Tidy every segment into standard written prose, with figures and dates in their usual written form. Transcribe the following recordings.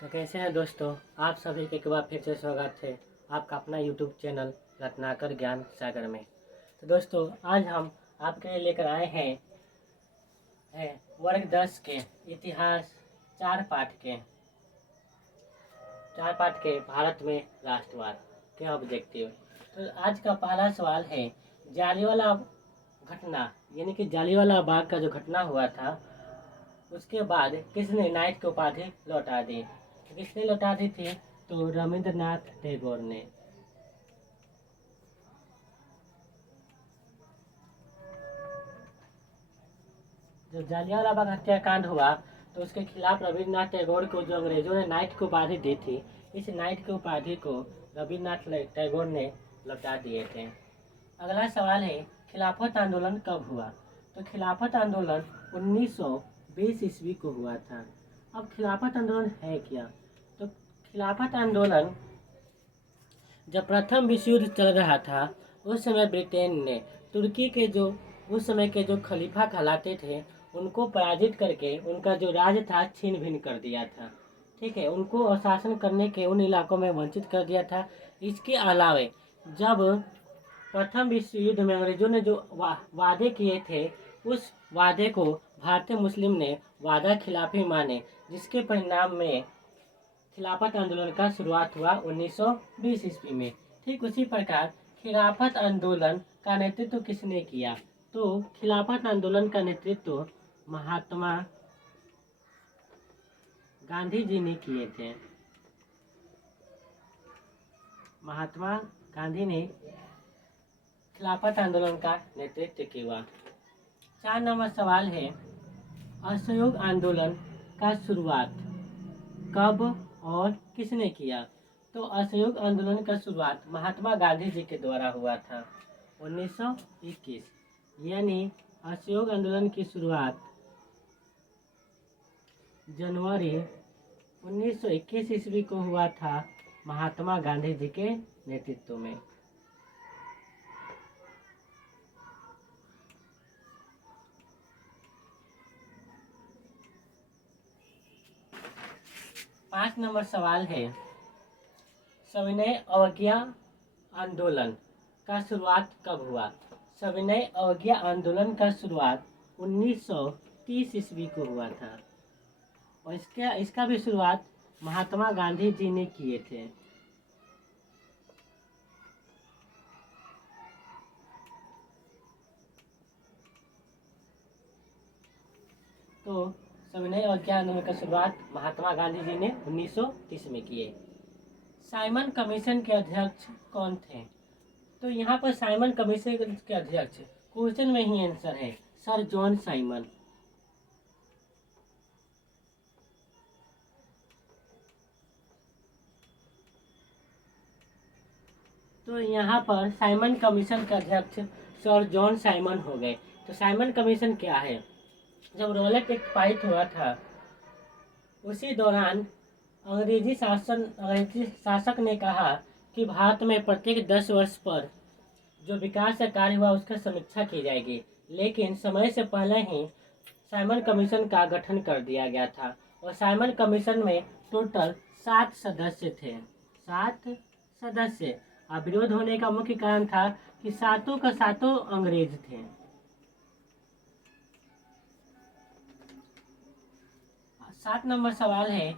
तो कैसे हैं दोस्तों, आप सभी के एक बार फिर से स्वागत है आपका अपना यूट्यूब चैनल रत्नाकर ज्ञान सागर में। तो दोस्तों आज हम आपके लिए लेकर आए हैं वर्ग 10 के इतिहास चार पाठ के भारत में राष्ट्रवाद के ऑब्जेक्टिव। तो आज का पहला सवाल है जालियांवाला घटना, यानी कि जालियांवाला बाग का जो घटना हुआ था उसके बाद किसने नाइट की उपाधि लौटा दी। तो किसने लौटा दी थी? तो रविंद्रनाथ टैगोर ने। जो जालियांवाला बाग हत्याकांड हुआ तो उसके खिलाफ रविंद्रनाथ टैगोर को जो अंग्रेजों ने नाइट की उपाधि दी थी, इस नाइट की उपाधि को रविंद्रनाथ टैगोर ने लौटा दिए थे। अगला सवाल है खिलाफत आंदोलन कब हुआ। तो खिलाफत आंदोलन 1920 ईस्वी को हुआ था। अब खिलाफत आंदोलन है क्या? तो खिलाफत आंदोलन जब प्रथम विश्व युद्ध चल रहा था उस समय ब्रिटेन ने तुर्की के जो उस समय के जो खलीफा कहलाते थे उनको पराजित करके उनका जो राज था छीन भिन कर दिया था। ठीक है, उनको शासन करने के उन इलाकों में वंचित कर दिया था। इसके अलावे जब प्रथम विश्व युद्ध में अंग्रेजों ने जो वादे किए थे उस वादे को भारतीय मुस्लिम ने वादा खिलाफी माने, जिसके परिणाम में खिलाफत आंदोलन का शुरुआत हुआ 1920 ईस्वी में। ठीक उसी प्रकार खिलाफत आंदोलन का नेतृत्व किसने किया? तो खिलाफत आंदोलन का नेतृत्व महात्मा गांधी जी ने किए थे। महात्मा गांधी ने खिलाफत आंदोलन का नेतृत्व किया। 4 नंबर सवाल है असहयोग आंदोलन का शुरुआत कब और किसने किया? तो असहयोग आंदोलन का शुरुआत महात्मा गांधी जी के द्वारा हुआ था 1921, यानी असहयोग आंदोलन की शुरुआत जनवरी 1921 ईस्वी को हुआ था महात्मा गांधी जी के नेतृत्व में। पाँच नंबर सवाल है सविनय अवज्ञा आंदोलन का शुरुआत कब हुआ? सविनय अवज्ञा आंदोलन का शुरुआत 1930 ईस्वी को हुआ था और इसका भी शुरुआत महात्मा गांधी जी ने किए थे। तो सविनय अवज्ञा आंदोलन का शुरुआत महात्मा गांधी जी ने 1930 में किए। साइमन कमीशन के अध्यक्ष कौन थे? तो यहाँ पर साइमन कमीशन के अध्यक्ष क्वेश्चन में ही आंसर है सर जॉन साइमन। तो यहाँ पर साइमन कमीशन के अध्यक्ष सर जॉन साइमन हो गए। तो साइमन कमीशन क्या है? जब रॉलेट एक्ट पारित हुआ था उसी दौरान अंग्रेजी शासक ने कहा कि भारत में प्रत्येक 10 वर्ष पर जो विकास का कार्य हुआ उसका समीक्षा की जाएगी, लेकिन समय से पहले ही साइमन कमीशन का गठन कर दिया गया था और साइमन कमीशन में टोटल 7 सदस्य थे। 7 सदस्य। अब विरोध होने का मुख्य कारण था कि सातों का सातों अंग्रेज थे। सात नंबर सवाल है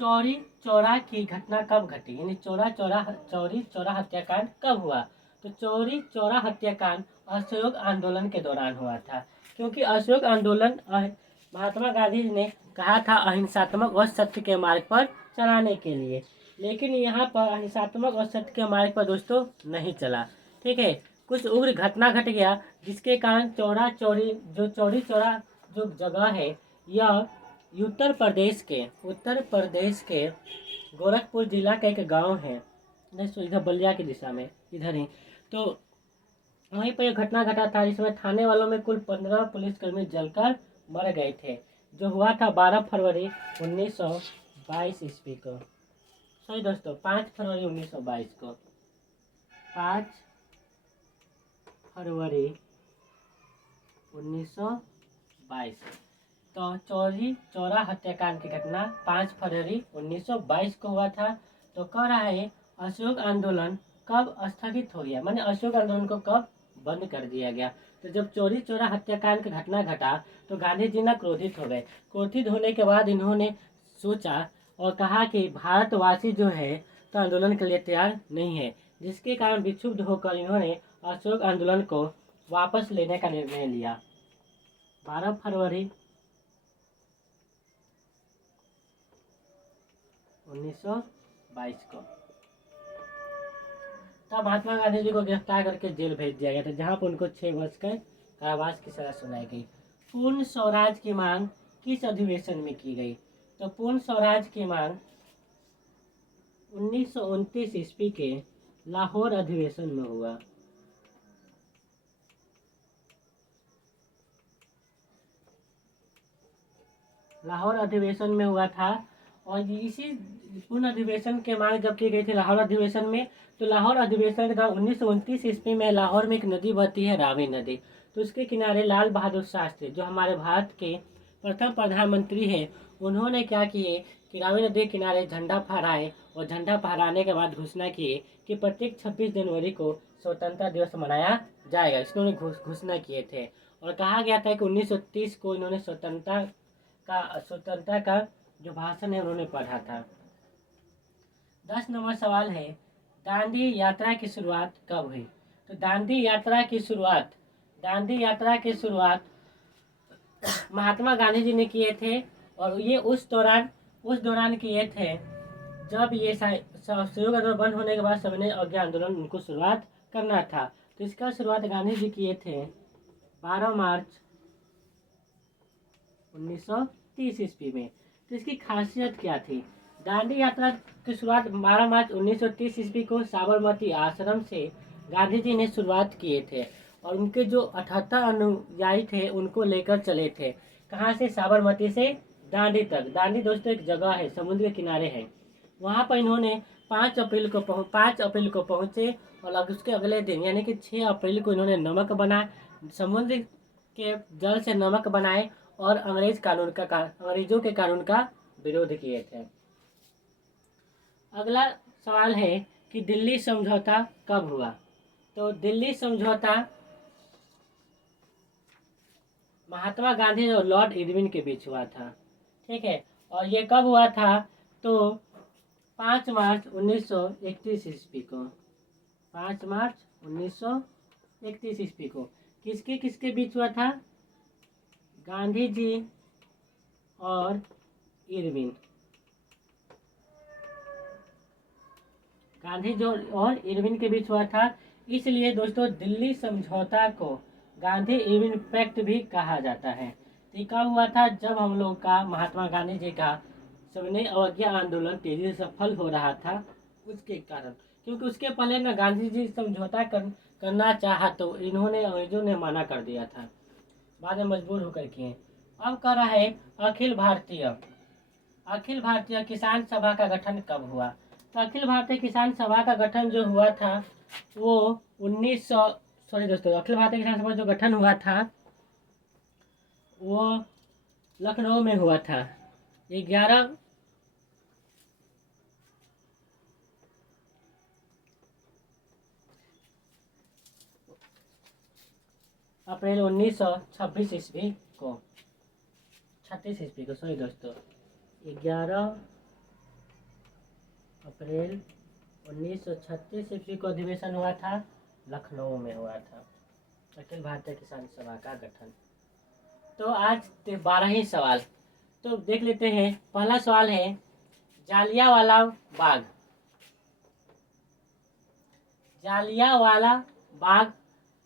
चौरी चौरा की घटना कब घटी, यानी चौरी चौरा हत्याकांड कब हुआ? तो चौरी चौरा हत्याकांड असहयोग आंदोलन के दौरान हुआ था, क्योंकि असहयोग आंदोलन महात्मा गांधी ने कहा था अहिंसात्मक व सत्य के मार्ग पर चलाने के लिए, लेकिन यहाँ पर अहिंसात्मक और सत्य के मार्ग पर दोस्तों नहीं चला। ठीक है, कुछ उग्र घटना घट गया जिसके कारण चौरी चौरा जो जगह है यह उत्तर प्रदेश के गोरखपुर जिला का एक गांव है, इधर बलिया की दिशा में इधर ही। तो वहीं पर यह घटना घटा था जिसमें थाने वालों में कुल 15 पुलिसकर्मी जलकर मर गए थे, जो हुआ था 12 फरवरी 1922 ईस्वी को। सॉरी दोस्तों, 5 फरवरी 1922 को। 5 फरवरी 1922। तो चौरी चौरा हत्याकांड की घटना 5 फरवरी 1922 को हुआ था। तो कह रहा है अशोक आंदोलन कब स्थगित हो गया, माने अशोक आंदोलन को कब बंद कर दिया गया। तो जब चौरी चौरा हत्याकांड की घटना घटा तो गांधी जी ना क्रोधित हो गए। क्रोधित होने के बाद इन्होंने सोचा और कहा कि भारतवासी जो है तो आंदोलन के लिए तैयार नहीं है, जिसके कारण विक्षुब्ध होकर इन्होंने अशोक आंदोलन को वापस लेने का निर्णय लिया। 12 फरवरी 1922 को तब महात्मा गांधी जी को गिरफ्तार करके जेल भेज दिया गया था, जहां पर उनको 6 वर्ष का कारावास की सजा सुनाई गई। पूर्ण स्वराज की मांग किस अधिवेशन में की गई? तो पूर्ण स्वराज की मांग 1929 ईस्वी के लाहौर अधिवेशन में हुआ। लाहौर अधिवेशन में हुआ था। और इसी पूर्ण अधिवेशन के मांग जब की गई थी लाहौर अधिवेशन में, तो लाहौर अधिवेशन के दौरान 1929 ईस्वी में लाहौर में एक नदी बहती है, रावी नदी। तो उसके किनारे लाल बहादुर शास्त्री जो हमारे भारत के प्रथम प्रधानमंत्री हैं, उन्होंने क्या किए कि रावी नदी के किनारे झंडा फहराए और झंडा फहराने के बाद घोषणा किए कि प्रत्येक 26 जनवरी को स्वतंत्रता दिवस मनाया जाएगा। इसको उन्होंने घोषणा किए थे और कहा गया था कि 1930 को इन्होंने स्वतंत्रता का जो भाषण है उन्होंने पढ़ा था। 10 नंबर सवाल है दांडी यात्रा की शुरुआत कब हुई? तो दांडी यात्रा की शुरुआत महात्मा गांधी जी ने किए थे और ये उस दौरान किए थे जब ये सहयोग आंदोलन बंद होने के बाद सविनय अवज्ञा आंदोलन उनको शुरुआत करना था। तो इसका शुरुआत गांधी जी किए थे 12 मार्च 1930 ईस्वी में। तो इसकी खासियत क्या थी? दांडी यात्रा की शुरुआत 12 मार्च 1930 ईस्वी को साबरमती आश्रम से गांधी जी ने शुरुआत किए थे और उनके जो 78 अनुयायी थे उनको लेकर चले थे। कहाँ से? साबरमती से दांडी तक। दांडी दोस्तों एक जगह है, समुद्र के किनारे है। वहाँ पर इन्होंने 5 अप्रैल को पहुँचे और उसके अगले दिन यानी कि 6 अप्रैल को इन्होंने नमक बनाए, समुद्र के जल से नमक बनाए और अंग्रेजों के कानून का विरोध किए थे। अगला सवाल है कि दिल्ली समझौता कब हुआ? तो दिल्ली समझौता महात्मा गांधी और लॉर्ड इरविन के बीच हुआ था, ठीक है। और ये कब हुआ था? तो 5 मार्च 1931 ईस्वी को। 5 मार्च 1931 ईस्वी को किसके बीच हुआ था? गांधी जी और इरविन। गांधी जी और इरविन के बीच हुआ था। इसलिए दोस्तों दिल्ली समझौता को गांधी इरविन पैक्ट भी कहा जाता है। तो कब हुआ था? जब हम लोग का महात्मा गांधी जी का सविनय अवज्ञा आंदोलन तेजी से सफल हो रहा था उसके कारण, क्योंकि उसके पहले ना गांधी जी समझौता करना चाहा तो इन्होंने अंग्रेजों ने मना कर दिया था, बाद में मजबूर होकर किए। अब कर रहा है अखिल भारतीय किसान सभा का गठन कब हुआ? तो अखिल भारतीय किसान सभा का गठन जो हुआ था वो अखिल भारतीय किसान सभा जो गठन हुआ था वो लखनऊ में हुआ था। 11 अप्रैल 1926 ईस्वी को 36 ईस्वी को 11 अप्रैल 1936 ईस्वी को अधिवेशन हुआ था, लखनऊ में हुआ था अखिल भारतीय किसान सभा का गठन। तो आज 12 ही सवाल तो देख लेते हैं। पहला सवाल है जालियांवाला बाग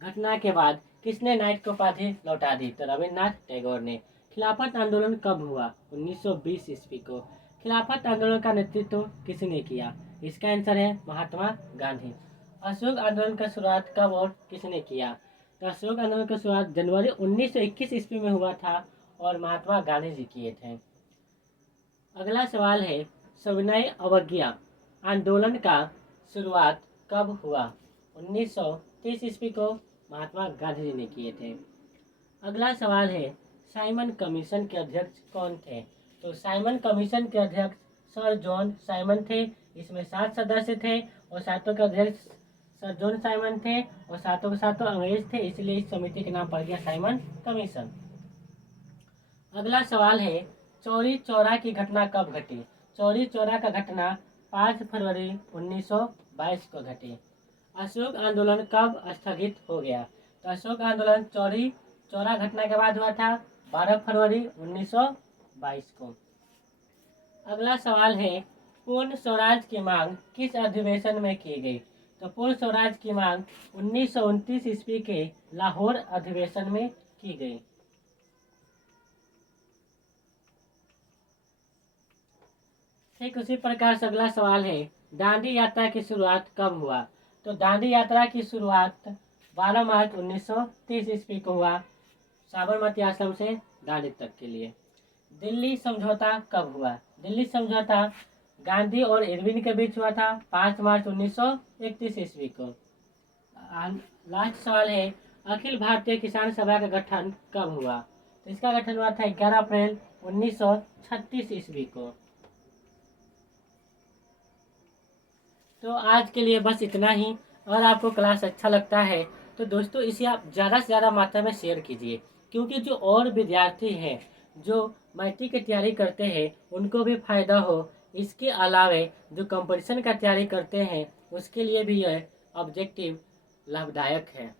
घटना के बाद किसने नाइट की उपाधि लौटा दी? तो रविन्द्रनाथ टैगोर ने। खिलाफत आंदोलन कब हुआ? 1920 ईस्वी को। खिलाफत आंदोलन का नेतृत्व किसने किया? इसका आंसर है महात्मा गांधी। अशोक आंदोलन का शुरुआत कब और किसने किया? तो अशोक आंदोलन की शुरुआत जनवरी 1921 ईस्वी में हुआ था और महात्मा गांधी जी किए थे। अगला सवाल है सविनय अवज्ञा आंदोलन का शुरुआत कब हुआ? 1930 ईस्वी को महात्मा गांधी जी ने किए थे। अगला सवाल है साइमन कमीशन के अध्यक्ष कौन थे? तो साइमन कमीशन के अध्यक्ष सर जॉन साइमन थे। इसमें 7 सदस्य थे और सातों के अध्यक्ष सर जॉन साइमन थे और सातों के सातों अंग्रेज थे, इसलिए इस समिति के नाम पड़ गया साइमन कमीशन। अगला सवाल है, चौरी चौरा की घटना कब घटी? चौरी चौरा का घटना 5 फरवरी 1922 को घटी। अशोक आंदोलन कब स्थगित हो गया? तो अशोक आंदोलन चौरी चौरा घटना के बाद हुआ था 12 फरवरी 1922 को। अगला सवाल है, पूर्ण स्वराज की मांग किस अधिवेशन में की गई? तो पूर्ण स्वराज की मांग 1929 ईस्वी के लाहौर अधिवेशन में की गई। ठीक उसी प्रकार से अगला सवाल है, दांडी यात्रा की शुरुआत कब हुआ? तो दांडी यात्रा की शुरुआत 12 मार्च 1930 ईस्वी को हुआ, साबरमती आश्रम से दांडी तक के लिए। दिल्ली समझौता कब हुआ? दिल्ली समझौता गांधी और इरविन के बीच हुआ था 5 मार्च 1931 ईस्वी को। लास्ट सवाल है, अखिल भारतीय किसान सभा का गठन कब हुआ? तो इसका गठन हुआ था 11 अप्रैल 1936 ईस्वी को। तो आज के लिए बस इतना ही। अगर आपको क्लास अच्छा लगता है तो दोस्तों इसे आप ज़्यादा से ज़्यादा मात्रा में शेयर कीजिए, क्योंकि जो और विद्यार्थी हैं जो मैट्रिक की तैयारी करते हैं उनको भी फायदा हो। इसके अलावे जो कंपटीशन का तैयारी करते हैं उसके लिए भी यह ऑब्जेक्टिव लाभदायक है।